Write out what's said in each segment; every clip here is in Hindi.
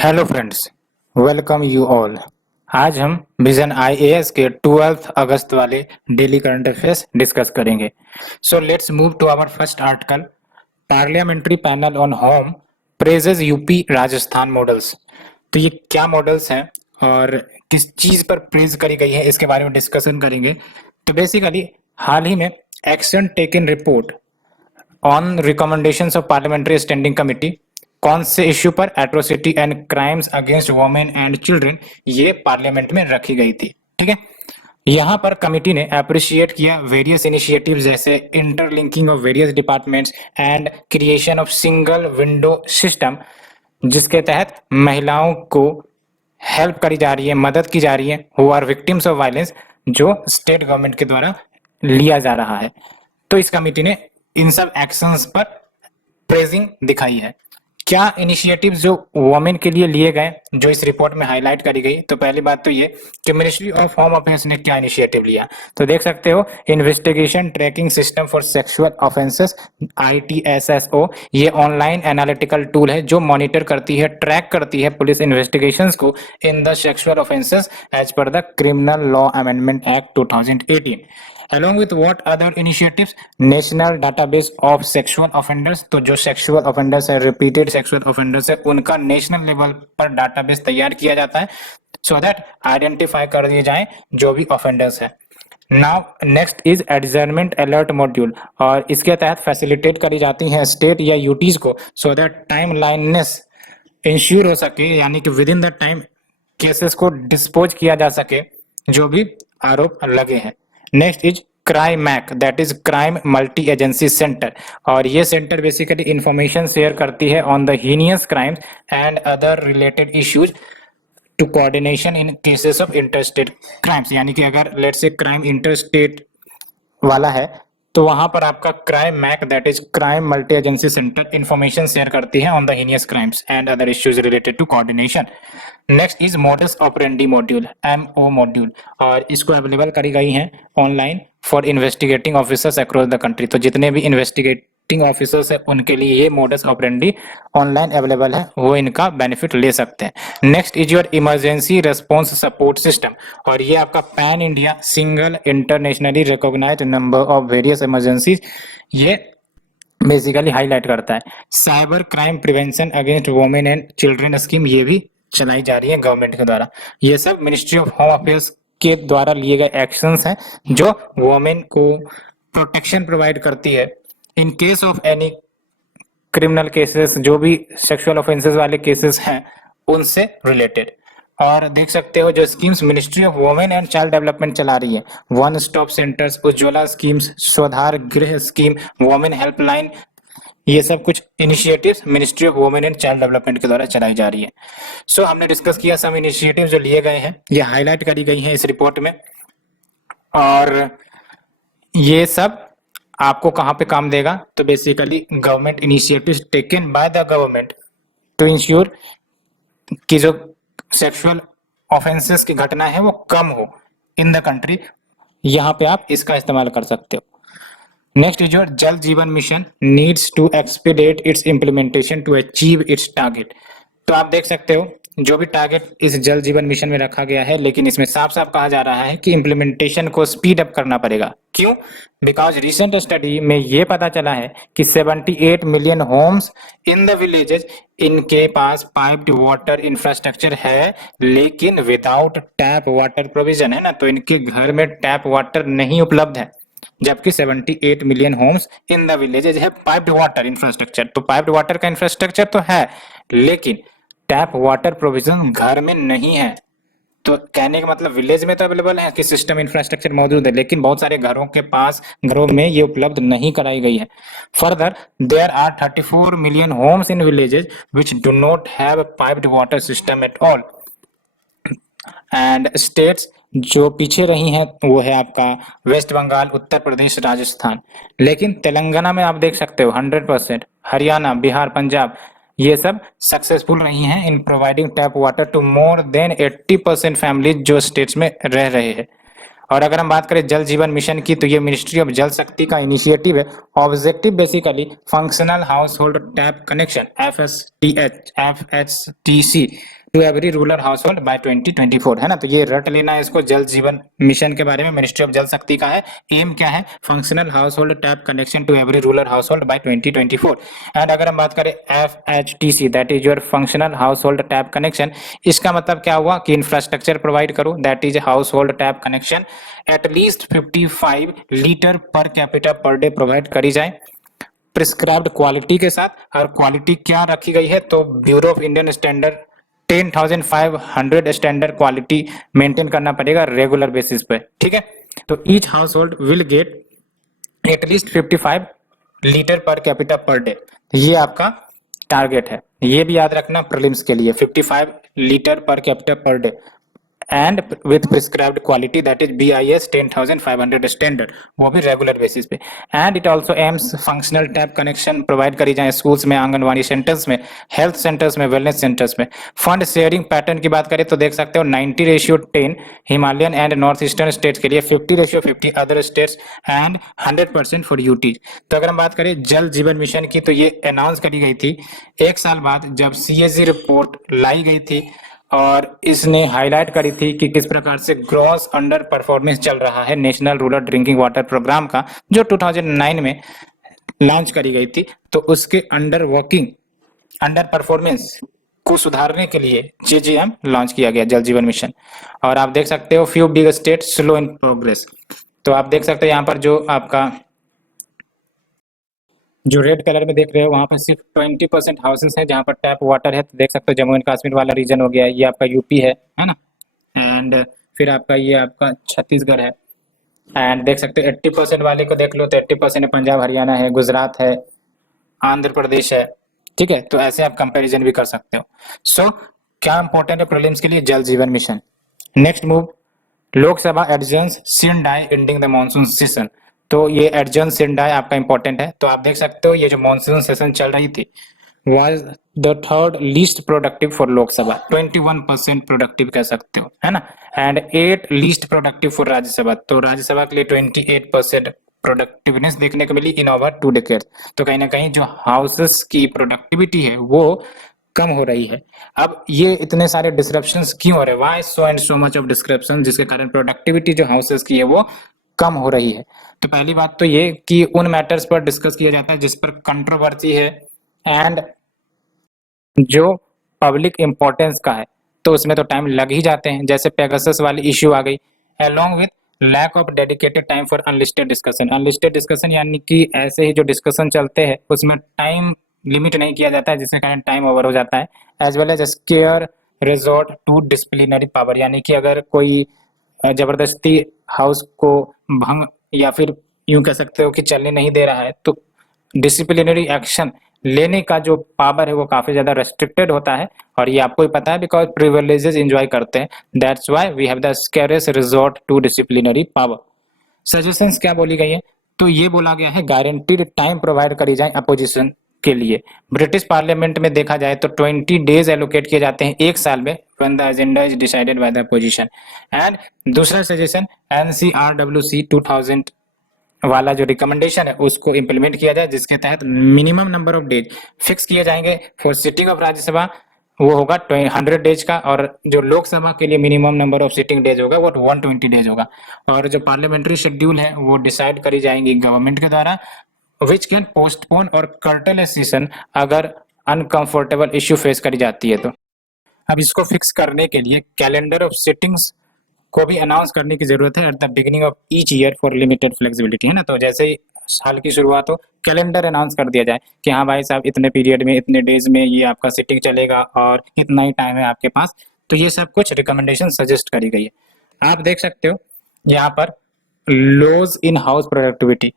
Hello friends, welcome you all. आज हम विजन आईएएस के 12 अगस्त वाले डेली करंट अफेयर्स डिस्कस करेंगे। So let's move to our first article. Parliamentary panel on home praises UP Rajasthan models. तो ये क्या मॉडल्स हैं और किस चीज पर प्रेज करी गई है, इसके बारे में डिस्कशन करेंगे। तो बेसिकली हाल ही में action taken report on recommendations of parliamentary standing committee कौन से इश्यू पर, atrocity and crimes against women and children, ये पार्लियामेंट में रखी गई थी। ठीक है, यहाँ पर कमिटी ने अप्रिशिएट किया वेरियस इनिशिएटिव्स जैसे interlinking of various departments and creation of single window system, जिसके तहत महिलाओं को हेल्प करी जा रही है, मदद की जा रही है, who are victims of violence, जो स्टेट गवर्नमेंट के द्वारा लिया जा रहा है। तो इस कमिटी ने इन सब एक्शंस पर प्रेजिंग दिखाई है। क्या इनिशिएटिव्स जो वुमेन के लिए लिए गए, जो इस रिपोर्ट में हाईलाइट करी गई, तो पहली बात तो ये कि मिनिस्ट्री ऑफ होम अफेयर्स ने क्या इनिशिएटिव लिया। तो देख सकते हो, investigation tracking system for sexual offences ITSSO, ये ऑनलाइन एनालिटिकल टूल है जो मॉनिटर करती है, ट्रैक करती है पुलिस इन्वेस्टिगेशंस को in the sexual offences as per the criminal law amendment act 2018। Along with what other initiatives? National database of sexual offenders, तो जो सेक्सुअल ऑफेंडर्स है, रिपीटेड सेक्सुअल ऑफेंडर्स है, उनका नेशनल लेवल पर डाटाबेस तैयार किया जाता है सो दैट आइडेंटिफाई कर दिए जाएं जो भी ऑफेंडर्स है। Now next is adjournment alert module, और इसके तहत फैसिलिटेट करी जाती हैं स्टेट या यूटीज को so that timeliness ensure हो सके, यानी कि within the time cases को डिस्पोज किया जा सके जो भी आरोप लगे हैं। Next is crime MAC, that is crime multi agency centre, और ये सेंटर बेसिकली इंफॉर्मेशन शेयर करती है on the heinous crimes and other related issues to coordination in cases of interstate crimes, यानी कि अगर लेट से क्राइम इंटरस्टेट वाला है तो वहां पर आपका crime MAC, that is crime multi agency centre, information share करती है on the heinous crimes and other issues related to coordination. Next is modus operandi module, MO module, और इसको अवेलेबल करी गई है online for investigating officers across the country. तो जितने भी इन्वेस्टिगेटिंग ऑफिसर्स है उनके लिए ये मोडस ऑपरेंडी ऑनलाइन अवेलेबल है, वो इनका बेनिफिट ले सकते हैं। Next is your emergency response support system, और ये आपका pan India single internationally recognised number of various emergencies, ये बेसिकली हाईलाइट करता है। Cyber crime prevention against women and children scheme, ये भी चलाई जा रही है गवर्नमेंट के द्वारा। ये सब मिनिस्ट्री ऑफ होम अफेयर्स के द्वारा लिए गए एक्शंस हैं जो वुमेन को प्रोटेक्शन प्रोवाइड करती है in case of any criminal cases, जो भी सेक्सुअल ऑफेंसेस वाले केसेस हैं उनसे रिलेटेड। और देख सकते हो जो schemes ministry of women and child development चला रही है, one stop centres, Ujjwala schemes, Swadhar Greh scheme, women helpline, ये सब कुछ initiatives ministry of women and child development के द्वारा चलाई जा रही है। सो हमने डिस्कस किया सब इनिशिएटिव जो लिए गए हैं, ये हाईलाइट करी गई हैं इस रिपोर्ट में, और ये सब आपको कहाँ पे काम देगा, तो basically government initiatives taken by the government to ensure कि जो सेक्सुअल ऑफेंसेस की घटना है वो कम हो इन द कंट्री, यहाँ पे आप इसका इस्तेमाल कर सकते हो। Next is your Jal Jeevan mission needs to expedite its implementation to achieve its target. तो आप देख सकते हो जो भी टारगेट इस जल जीवन मिशन में रखा गया है, लेकिन इसमें साफ साफ कहा जा रहा है कि इम्प्लीमेंटेशन को स्पीड अप करना पड़ेगा। क्यों? बिकॉज रिसेंट स्टडी में ये पता चला है कि 78 million homes in the villages, इनके पास पाइप्ड वाटर इंफ्रास्ट्रक्चर है लेकिन विदाउट टैप वाटर प्रोविजन है ना, तो इनके घर में टैप वाटर नहीं उपलब्ध है, जबकि 78 million homes in the villages है पाइप्ड वाटर इंफ्रास्ट्रक्चर। तो पाइप्ड वाटर का इंफ्रास्ट्रक्चर तो है लेकिन टैप वाटर प्रोविजन घर में नहीं है। तो कहने का मतलब विलेज में तो अवेलेबल है कि सिस्टम इंफ्रास्ट्रक्चर मौजूद है, लेकिन बहुत सारे घरों में ये उपलब्ध नहीं कराई गई है। Further there are 34 million homes in villages which do not have piped water system at all. And states जो पीछे रही हैं वो है आपका वेस्ट बंगाल, उत्तर प्रदेश, राजस्थान, लेकिन तेलंगाना में आप देख सकते हो 100%, हरियाणा, बिहार, पंजाब, ये सब सक्सेसफुल रही हैं in providing tap water to more than 80% family जो स्टेट्स में रह रहे हैं। और अगर हम बात करें जल जीवन मिशन की, तो ये मिनिस्ट्री ऑफ जल शक्ति का इनिशिएटिव है। Objective basically functional household tap connection FHTC to every rural household by 2024, है ना। तो ये रट लेना है इसको, जल जीवन मिशन के बारे में मिनिस्ट्री ऑफ जल शक्ति का है। एम क्या है? Functional household tap connection to every rural household by 2024। And अगर हम बात करें FHTC, that is your functional household tap connection, इसका मतलब क्या हुआ कि इंफ्रास्ट्रक्चर प्रोवाइड करो, that is household tap connection at least 55 litre per capita per day provide करी जाए प्रिस्क्राइब्ड क्वालिटी के साथ। और क्वालिटी क्या रखी गई है? तो bureau of Indian standard 10,500 standard quality maintain करना पड़ेगा रेगुलर बेसिस पे, ठीक है। तो each house hold will get at least 55 litre per capita per day, ये आपका टारगेट है। ये भी याद रखना प्रीलिम्स के लिए, 55 litre per capita per day and with prescribed quality, that is BIS 10,500 standard, वो भी रेगुलर बेसिस पे। And it also AIIMS functional tap connection provide करी जाए स्कूल्स में, आंगनवाड़ी सेंटर्स में, हेल्थ सेंटर्स में, वेलनेस सेंटर्स में। फंड शेयरिंग पैटर्न की बात करें तो देख सकते हो 90:10 Himalayan and north eastern states के लिए, 50:50 other states and 100% for UT. तो अगर हम बात करें जल जीवन मिशन की, तो ये अनाउंस करी गई थी 1 साल बाद जब CAG रिपोर्ट लाई गई थी, और इसने हाईलाइट करी थी कि किस प्रकार से ग्रॉस अंडर परफॉर्मेंस चल रहा है national rural drinking water programme का, जो 2009 में लॉन्च करी गई थी। तो उसके अंडर वर्किंग, अंडर परफॉर्मेंस को सुधारने के लिए JJM लॉन्च किया गया, जल जीवन मिशन। और आप देख सकते हो few big state slow in progress. तो आप देख सकते हो यहाँ पर जो आपका जो रेड कलर में देख रहे हो वहां पर सिर्फ 20% हाउसेस हैं जहां पर टैप वाटर है। तो देख सकते हो जम्मू एंड कश्मीर वाला रीजन हो गया, ये आपका यूपी है ना। एंड फिर आपका ये आपका छत्तीसगढ़ है। एंड देख सकते हो 80% वाले को देख लो तो 80% पंजाब हरियाणा है, गुजरात है, आंध्र प्रदेश है, ठीक है। तो ऐसे आप कंपैरिजन भी कर सकते हो। सो क्या इंपॉर्टेंट है प्रीलिम्स के लिए? Jal Jeevan mission. Next move, Lok Sabha adjourns sine die ending the monsoon session. तो ये एडजर्न सिन डाई आपका इंपॉर्टेंट है। तो आप देख सकते हो ये जो मानसून सेशन चल रही थी was the third least productive for Lok Sabha, 21% productive कह सकते हो, है ना। And 8 least productive for Rajya Sabha. तो राज्यसभा के लिए 28% प्रोडक्टिवनेस देखने को मिली इन ओवर 2 डेकेड। तो कहीं ना कहीं जो हाउसेस की प्रोडक्टिविटी है वो कम हो रही है। अब ये इतने सारे डिस्क्रप्शंस क्यों हो रहे हैं? Why so and so much of डिस्क्रप्शन, जिसके कारण प्रोडक्टिविटी जो हाउसेस की है वो कम हो रही है। तो पहली बात तो ये कि उन मैटर्स पर डिस्कस किया जाता है जिस पर कंट्रोवर्सी है एंड जो पब्लिक इंपॉर्टेंस का है, तो उसमें तो टाइम लग ही जाते हैं। जैसे पेगासस वाली इश्यू आ गई, along with lack of dedicated time for unlisted discussion. Unlisted discussion यानी कि ऐसे ही जो डिस्कशन चलते हैं उसमें टाइम लिमिट नहीं किया जाता है, जिसके कारण टाइम ओवर हो जाता है। As well as scarce resort to disciplinary power, यानी कि अगर कोई जबरदस्ती हाउस को भंग या फिर यूं कह सकते हो कि चलने नहीं दे रहा है, तो डिसिप्लिनरी एक्शन लेने का जो पावर है वो काफी ज्यादा रेस्ट्रिक्टेड होता है। और ये आपको ही पता है बिकॉज प्रिविलेजेस एंजॉय करते हैं, that's why we have the scarcest resort to disciplinary power. Suggestions क्या बोली गई है? तो ये बोला गया है गारंटीड टाइम प्रोवाइड करी जाए अपोजिशन के लिए। ब्रिटिश पार्लियामेंट में देखा जाए तो 20 डेज एलोकेट किए जाते हैं 1 साल में, when the agenda is decided by the opposition. And दूसरा सजेशन NCRWC 2000 वाला जो रिकमेंडेशन है उसको इंप्लीमेंट किया जाए, जिसके तहत minimum number of days fix किए जाएंगे फॉर सिटिंग ऑफ राज्यसभा, वो होगा 100 डेज का। और जो लोकसभा के लिए minimum number of sitting days होगा वो 120 डेज होगा। और जो पार्लियामेंट्री शेड्यूल है वो डिसाइड करी जाएंगी गवर्नमेंट के द्वारा, विच कैन पोस्टपोन और कर्टल ए सेशन अगर अनकंफर्टेबल इश्यू फेस करी जाती है तो। अब इसको फिक्स करने के लिए कैलेंडर ऑफ सिटिंग्स को भी अनाउंस करने की जरूरत है at the beginning of each year for limited flexibility, है ना। तो जैसे ही साल की शुरुआत हो कैलेंडर अनाउंस कर दिया जाए कि हाँ भाई साहब इतने पीरियड में इतने डेज में ये आपका सिटिंग चलेगा और इतना ही टाइम है आपके पास। तो ये सब कुछ रिकमेंडेशन सजेस्ट करी गई है। आप देख सकते हो यहाँ पर लोज इन हाउस प्रोडक्टिविटी,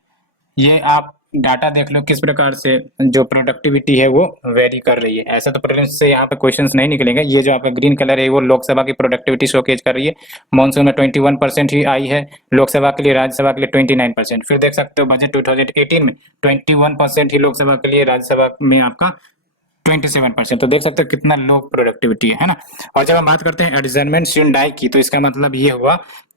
ये आप डाटा देख लो किस प्रकार से जो प्रोडक्टिविटी है वो वेरी कर रही है। ऐसा तो प्रीलिम्स से यहाँ पे क्वेश्चंस नहीं निकलेंगे। ये जो आपका ग्रीन कलर है वो लोकसभा की प्रोडक्टिविटी शोकेज कर रही है। मानसून में 21% ही आई है लोकसभा के लिए, राज्यसभा के लिए 29%। फिर देख सकते हो बजट 2018 में 21% ही लोकसभा के लिए, राज्यसभा में आपका 27%। तो देख सकते हो कितना लो प्रोडक्टिविटी है ना। और जब हम बात करते हैं एडजर्नमेंट सिन डाई की, तो इसका मतलब ये हुआ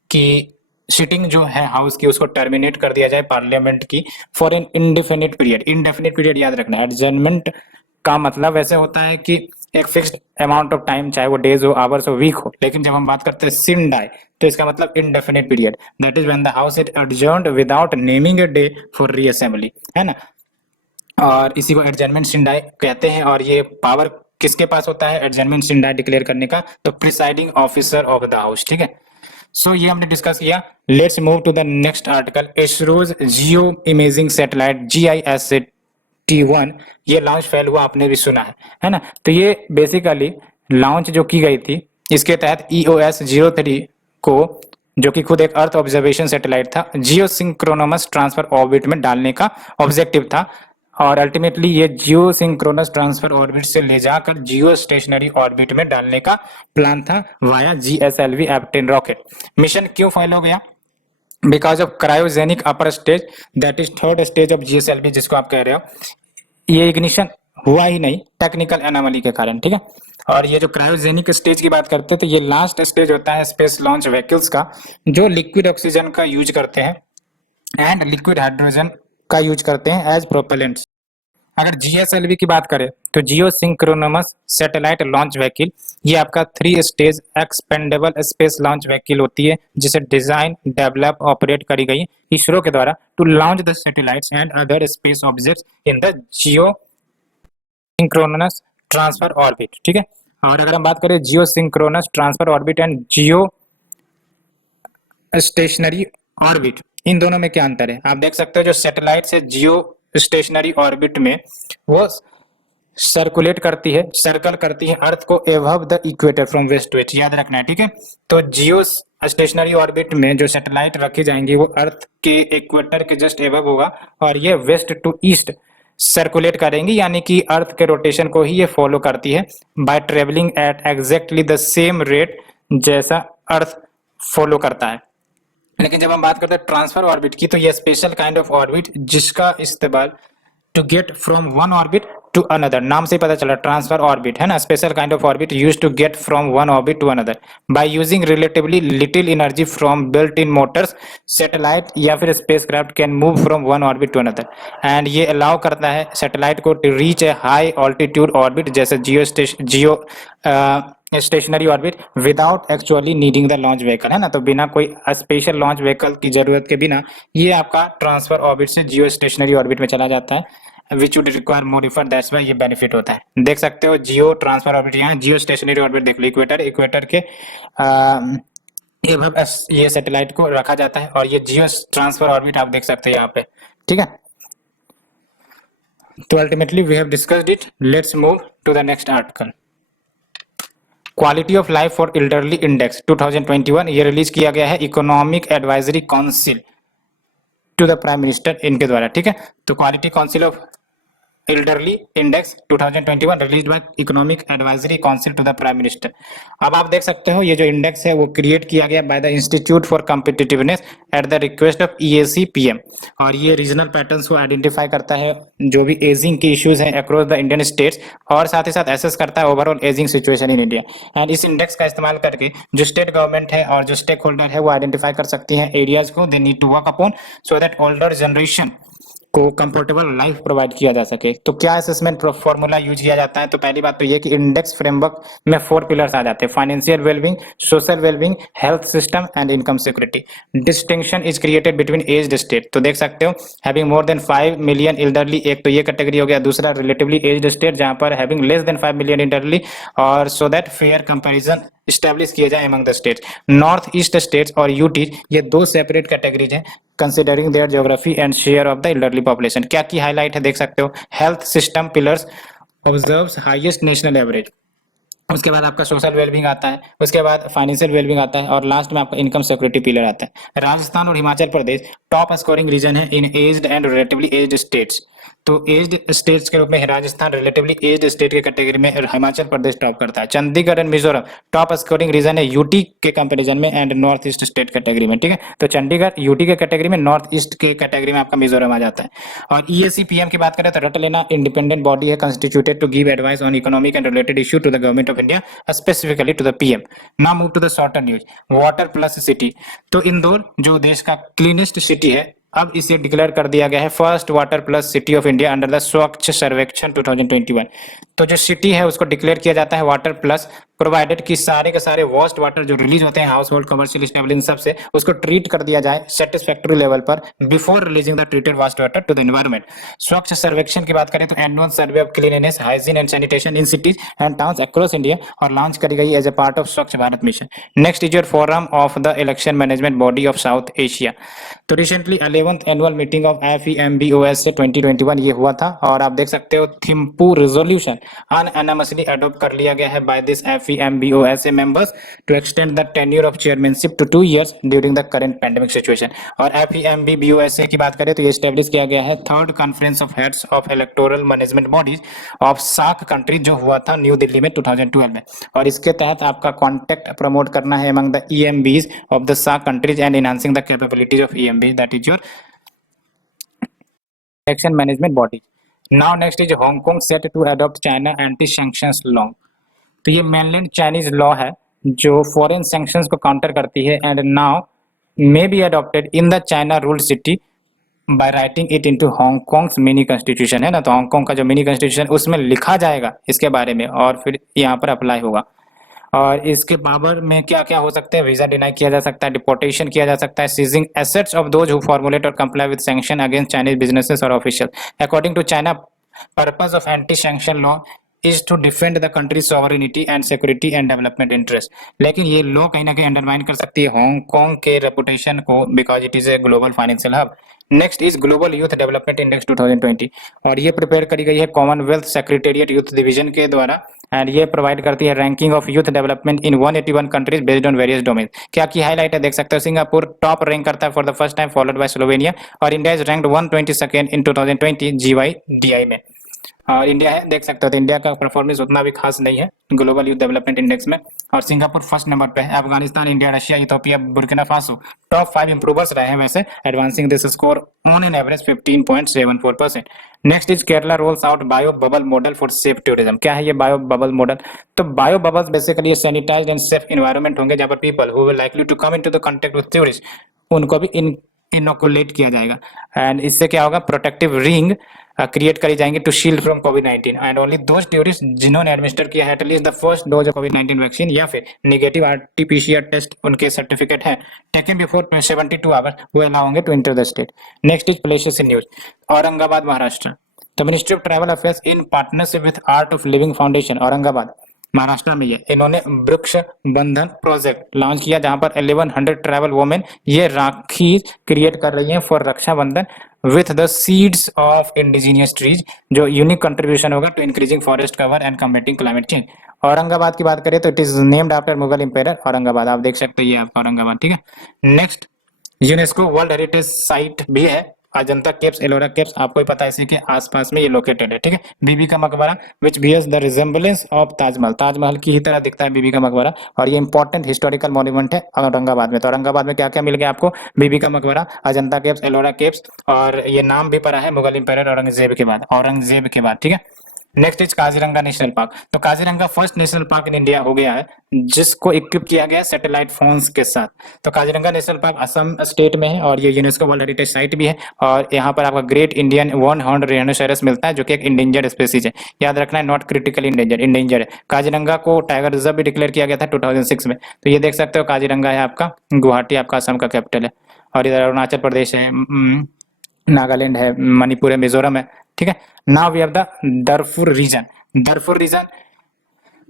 कि सिटिंग जो है हाउस की उसको टर्मिनेट कर दिया जाए पार्लियामेंट की for an indefinite period. Indefinite period याद रखना। एडजर्नमेंट का मतलब वैसे होता है कि एक फिक्स्ड अमाउंट ऑफ टाइम, चाहे वो डेज हो, आवर्स हो, वीक हो, लेकिन जब हम बात करते हैं सिन डाई तो इसका मतलब indefinite period, that is when the house is adjourned without naming a day for reassembly, है ना। और इसी को एडजर्नमेंट सिन डाई कहते हैं। और ये पावर किसके पास होता है एडजर्नमेंट सिन डाई डिक्लेयर करने का? तो presiding officer of the house, ठीक है। सो ये हमने डिस्कस किया। Let's move to the next article. ISRO's geo imaging satellite GISAT-1 ये लॉन्च फेल हुआ, आपने भी सुना है ना। तो ये बेसिकली लॉन्च जो की गई थी इसके तहत EOS-03 को, जो कि खुद एक अर्थ ऑब्जर्वेशन सैटेलाइट था, जियो सिंक्रोनमस ट्रांसफर ऑर्बिट में डालने का ऑब्जेक्टिव था। और अल्टीमेटली ये जियो सिंक्रोनस ट्रांसफर ऑर्बिट से ले जाकर जियो स्टेशनरी ऑर्बिट में डालने का प्लान था via GSLV F-10 rocket. Mission क्यों फेल हो गया? Because of cryogenic upper stage, that is third stage of GSLV जिसको आप कह रहे हो, ये इग्निशन हुआ ही नहीं टेक्निकल एनोमली के कारण, ठीक है। और ये जो क्रायोजेनिक स्टेज की बात करते हैं तो ये लास्ट स्टेज होता है स्पेस लॉन्च व्हीकल्स का, जो लिक्विड ऑक्सीजन का यूज करते हैं एंड लिक्विड हाइड्रोजन का यूज करते हैं एज प्रोपेलेंट्स। अगर GSLV की बात करें तो geosynchronous satellite launch vehicle, ये आपका 3 stage expendable space launch vehicle होती है, जिसे डिजाइन डेवलप ऑपरेट करी गई इसरो के द्वारा to launch the satellites and other space objects in the geosynchronous transfer orbit, ठीक है। और अगर हम बात करें geosynchronous transfer orbit and geostationary orbit, इन दोनों में क्या अंतर है आप देख सकते हो। जो सैटेलाइट से जियो स्टेशनरी ऑर्बिट में वो सर्कुलेट करती है, सर्कल करती है अर्थ को above the equator from west to east, याद रखना है, ठीक है। तो जियो स्टेशनरी ऑर्बिट में जो सैटेलाइट रखी जाएंगी वो अर्थ के इक्वेटर के जस्ट एबव होगा और ये वेस्ट टू ईस्ट सर्कुलेट करेंगी, यानी कि अर्थ के रोटेशन को ही ये फॉलो करती है by travelling at exactly the same rate जैसा अर्थ फॉलो करता है। लेकिन जब हम बात करते हैं ट्रांसफर ऑर्बिट की, तो ये स्पेशल काइंड ऑफ ऑर्बिट जिसका इस्तेमाल to get from one orbit to another, नाम से ही पता चला ट्रांसफर ऑर्बिट है ना, special kind of orbit used to get from one orbit to another by using relatively little energy from built in motors. Satellite या फिर spacecraft can move from one orbit to another and ये अलाउ करता है सैटेलाइट को to reach a high altitude orbit जैसे geostationary orbit without actually needing the launch vehicle, है ना। तो बिना कोई स्पेशल लॉन्च व्हीकल की जरूरत के बिना ये आपका ट्रांसफर ऑर्बिट से जियो स्टेशनरी ऑर्बिट में चला जाता है, which would require more effort, that's why ये बेनिफिट होता है। देख सकते हो जियो ट्रांसफर ऑर्बिट, यहाँ जियो स्टेशनरी ऑर्बिट देख लो, इक्वेटर के ये सैटेलाइट को रखा जाता है और ये जियो ट्रांसफर ऑर्बिट आप देख सकते हो यहाँ पे, ठीक है। तो ultimately we have discussed it. Let's move to the next article. Quality of life for elderly index 2021 ये रिलीज किया गया है economic advisory council to the prime minister इनके द्वारा, ठीक है। तो quality council of elderly index 2021 released by economic advisory council to the prime minister. अब आप देख सकते हो ये जो इंडेक्स है वो क्रिएट किया गया by the institute for competitiveness at the request of EAC PM और ये रीजनल पैटर्न्स को आइडेंटिफाई करता है जो भी एजिंग के इश्यूज हैं अक्रॉस द इंडियन स्टेट्स और साथ ही साथ एसेस करता है overall ageing situation in India. And इस इंडेक्स का इस्तेमाल करके जो स्टेट गवर्नमेंट है और जो स्टेक होल्डर है वो आइडेंटिफाई कर सकती हैं एरियाज को they need to work upon so that older generation को कंफर्टेबल लाइफ प्रोवाइड किया जा सके। तो क्या असेसमेंट फॉर्मूला यूज किया जाता है? तो पहली बात तो ये कि इंडेक्स फ्रेमवर्क में 4 पिलर्स आ जाते हैं, financial wellbeing, social wellbeing, health system and income security. Distinction is created between aged state, तो देख सकते हो having more than 5 million elderly, एक तो ये कैटेगरी हो गया। दूसरा रिलेटिवली एज्ड स्टेट जहां पर having less than 5 million elderly, और so that fair comparison establish किए जाए among the states. North east states और यूटी ये 2 सेपरेट कैटेगरीज हैं considering their geography and share of the elderly population. क्या की हाईलाइट है देख सकते हो, health system pillars observes highest national average, उसके बाद आपका सोशल वेलबिंग आता है, उसके बाद फाइनेंशियल वेलबिंग आता है और लास्ट में आपका इनकम सिक्योरिटी पिलर आता है। राजस्थान और Himachal Pradesh top scoring region है in aged and relatively aged states. तो एज्ड स्टेट्स के रूप में राजस्थान रिलेटिवली एज्ड स्टेट के कैटेगरी में हिमाचल प्रदेश टॉप करता है। Chandigarh and Mizoram top scoring region है यूटी के कंपैरिजन में and north east state category में, ठीक है। तो चंडीगढ़ यूटी के कैटेगरी में, नॉर्थ ईस्ट के कैटेगरी में आपका मिजोरम आ जाता है। और ईएसी पीएम की बात करें तो रट लेना इंडिपेंडेंट बॉडी है constituted to give advice on economic and related issue to the government of India specifically to the PM. Now move to the shorter news, water plus city. तो इंदौर जो देश का क्लीनेस्ट सिटी है, अब इसे डिक्लेयर कर दिया गया है first water plus city of India under the स्वच्छ सर्वेक्षण 2021। तो जो सिटी है उसको डिक्लेयर किया जाता है वाटर प्लस, प्रोवाइडेड कि सारे के सारे वेस्ट वाटर जो रिलीज होते हैं हाउस होल्ड कमर्शियल स्टेबलिंग सबसे, उसको ट्रीट कर दिया जाए सेटिस्फैक्टरी लेवल पर before releasing the treated waste water to the environment. Swachh Survekshan की बात करें तो annual survey of cleanliness, hygiene and sanitation in cities and towns across India और लॉन्च करी गई as a part of Swachh Bharat mission. Next is your forum of the election management body of South Asia. तो recently 11th annual meeting of FEMBOS से 2021 ये हुआ था और आप देख सकते हो थिम्पू रेजोल्यूशन अनएनामसली अडॉप्ट कर लिया गया है by this FEMBOS members to extend the tenure of chairmanship to 2 years during the current pandemic situation। और FEMBOS की बात करें तो ये स्टेब्लिश किया गया है third conference of heads of electoral management bodies of SAARC country जो हुआ था न्यू दिल्ली में 2012 में। और इसके तहत आपका कॉन्टेक्ट प्रमोट करना है among the EMBs of the SAARC countries and enhancing the capabilities of EMBs, that is your election management body। Now next is Hong Kong set to adopt China anti-sanctions law। तो ये मेनलैंड चाइनीज लॉ है जो फॉरेन सैंक्शंस को काउंटर करती है and now may be adopted in the China ruled city by writing it into Hong Kong's mini constitution, है ना। तो हांगकांग का जो मिनी कॉन्स्टिट्यूशन उसमें लिखा जाएगा इसके बारे में और फिर यहाँ पर अप्लाई होगा। और इसके बाबर में क्या क्या हो सकते हैं, वीजा डिनाई किया जा सकता है, डिपोर्टेशन किया जा सकता है, seizing assets of those who formulate और comply with sanction against Chinese businesses और official. According to China purpose of anti sanction law is to defend the country sovereignty and security and development interest. लेकिन ये लॉ कहीं ना कहीं अंडरमाइन कर सकती है हांगकांग के रेपुटेशन को because it is a global financial hub. Next is global youth development index 2020 और ये प्रिपेयर करी गई है कॉमनवेल्थ सेक्रेटेरिएट यूथ डिवीजन के द्वारा एंड ये प्रोवाइड करती है ranking of youth development in 181 countries based on various domain. क्या की हाईलाइट है देख सकते हो, सिंगापुर टॉप रैंक करता है for the first time followed by Slovenia और India is ranked 122nd in 2020 GYDI में। और इंडिया है देख सकते हो, तो इंडिया का परफॉर्मेंस उतना भी खास नहीं है ग्लोबल यूथ डेवलपमेंट इंडेक्स में। और सिंगापुर फर्स्ट नंबर पे है, Afghanistan, India, Russia, Ethiopia, Burkina Faso top 5 improvers रहे हैं वैसे, advancing this score on an average 15.74%। Next is Kerala rolls out bio bubble model for safe tourism. क्या है ये बायो बबल मॉडल? तो bio bubbles basically sanitised and safe environment होंगे जहां पर people who will likely to come into the contact with tourist उनको भी इनोकुलेट किया जाएगा एंड इससे क्या होगा, प्रोटेक्टिव रिंग क्रिएट करी जाएंगे टू शील्ड फ्रॉम कोविड-19 एंड ओनली दोज टूरिस्ट जिन्होंने एडमिनिस्टर किया है at least the first dose of कोविड-19 वैक्सीन या फिर नेगेटिव RT-PCR टेस्ट उनके सर्टिफिकेट है टेकन बिफोर 72 आवर्स वो अलाउ होंगे to enter the state. Next is places in news, Aurangabad Maharashtra. तो ministry of travel affairs in partnership with art of living foundation Aurangabad Maharashtra में ये इन्होंने वृक्ष बंधन प्रोजेक्ट लॉन्च किया जहां पर 1100 ट्रैवल वुमेन ये राखी क्रिएट कर रही हैं for Rakshabandhan with the seeds of indigenous trees जो यूनिक कंट्रीब्यूशन होगा to increasing forest cover and combating climate change. Aurangabad की बात करें तो it is named after Mughal emperor Aurangabad, आप देख सकते हैं ये आपका औरंगाबाद, ठीक है। Next UNESCO world heritage site भी है अजंता केव्स, एलोरा केव्स, आपको ही पता है इसी के आसपास में ये लोकेटेड है, ठीक है। Bibi ka Maqbara which bears the resemblance of Taj Mahal, Taj Mahal की ही तरह दिखता है बीबी का मकबरा और ये इंपॉर्टेंट हिस्टोरिकल मॉन्यूमेंट है औरंगाबाद में। तो औरंगाबाद में क्या क्या मिल गया आपको, बीबी का मकबरा, अजंता केव्स, एलोरा केव्स और ये नाम भी पड़ा है मुगल इंपेरियर औरंगजेब के बाद, ठीक है। Next is Kaziranga national park. तो Kaziranga first national park in India हो गया है जिसको इक्विप किया गया सैटेलाइट फोन्स के साथ। तो Kaziranga national park Assam state में है और ये यूनेस्को वर्ल्ड हेरिटेज साइट भी है और यहाँ पर आपका great Indian one horn rhinoceros मिलता है जो कि एक इंडेंजर्ड स्पीसीज है, याद रखना है, नॉट क्रिटिकली इंडेंजर है। काजीरंगा को टाइगर रिजर्व भी डिक्लेयर किया गया था 2006 में। तो ये देख सकते हो काजीरंगा है आपका गुवाहाटी आपका असम का कैपिटल है और इधर अरुणाचल प्रदेश है, नागालैंड है, मणिपुर है, मिजोरम है, ठीक है। Now we have the Darfur region. Darfur region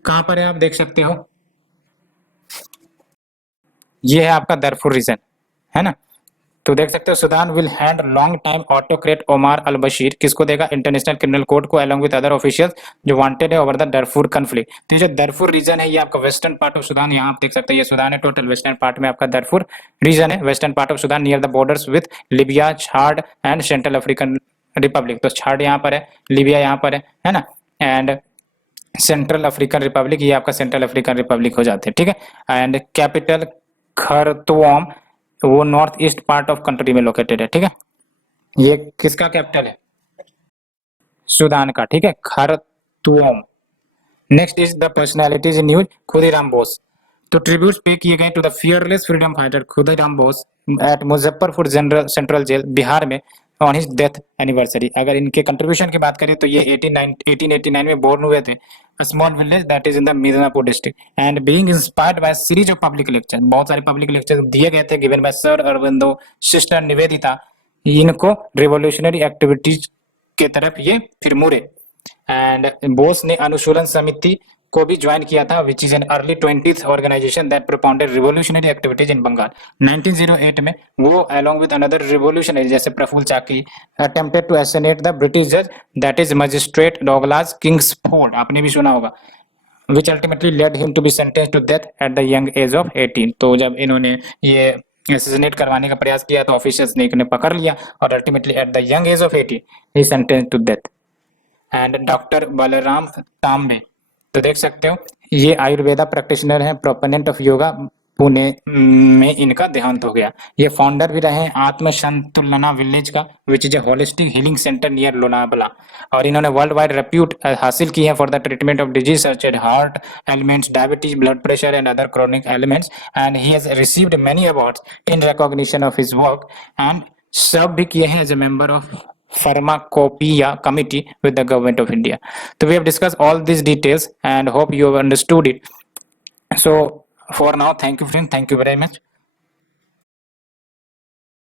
कहां पर है आप देख सकते हो, ये है आपका दरफुर रीजन, है ना। तो देख सकते हो Sudan will hand long time autocrat Omar al Bashir, किसको देगा, इंटरनेशनल क्रिमिनल कोर्ट को अलॉन्ग विद अदर ऑफिशियल्स जो वांटेड है ओवर द दरफुर कन्फ्लिक्ट। तो ये जो दरफुर रीजन है ये आपका वेस्टर्न पार्ट ऑफ सूडान, यहाँ आप देख सकते हैं ये सूडान है, टोटल वेस्टर्न पार्ट में आपका दरफुर रीजन है, western part of Sudan near the borders with Libya, छाड़ एंड सेंट्रल अफ्रीकन रिपब्लिक, तो छाड़ यहाँ पर है, लीबिया यहाँ पर है ना, एंड सेंट्रल अफ्रीकन रिपब्लिक, ये आपका सेंट्रल अफ्रीकन रिपब्लिक हो जाते हैं, ठीक है। एंड कैपिटल खरतोम, वो north east part of country में लोकेटेड है, ठीक है। ये किसका कैपिटल है? सूडान का, ठीक है, Khartoum. Next is the personalities in news, Khudiram Bose. तो ट्रिब्यूट्स पे किए गए to the fearless freedom fighter Khudiram Bose at Muzaffarpur general central jail Bihar में ऑन हिज डेथ एनिवर्सरी। अगर इनके कंट्रीब्यूशन की बात करें तो ये 1889 में बोर्न हुए थे, small village that is in the Midnapore district, and being inspired by series of public lecture, बहुत सारे पब्लिक लेक्चर दिए गए थे given by sir Aurobindo, sister Nivedita, इनको रिवोल्यूशनरी एक्टिविटीज के तरफ ये फिर मुड़े। एंड बोस ने अनुशूलन समिति को भी ज्वाइन किया था, which is an early 20th organisation that propounded revolutionary activities in Bengal. 1908 में वो अलोंग विद अनदर रिवोल्यूशनरी जैसे Prafulla Chaki attempted to assassinate the British जज that is magistrate Douglas Kingsford, आपने भी सुना होगा, which ultimately led him to be sentenced to death at the young age of 18। तो जब इन्होंने ये असैसिनेट करवाने का प्रयास किया तो ऑफिसर्स ने इन्हें पकड़ लिया और ultimately at the young age of 18 ही sentenced to death. And doctor Balram Tambe, तो देख सकते हो ये आयुर्वेदा प्रैक्टिशनर हैं, प्रोपोनेंट ऑफ योगा, पुणे में इनका देहांत हो गया। ये फाउंडर भी रहे आत्म संतुलना विलेज का, which is a holistic healing centre near Lonavala, और इन्होंने वर्ल्ड वाइड रेप्यूट हासिल की है for the treatment of disease such as heart ailments, diabetes, blood pressure and other chronic ailments, and he has received many awards in recognition of his work, and सब भी किए हैं as a member of Pharmacopoeia committee with the government of India. So we have discussed all these details and hope you have understood it. So for now, thank you friend, thank you very much.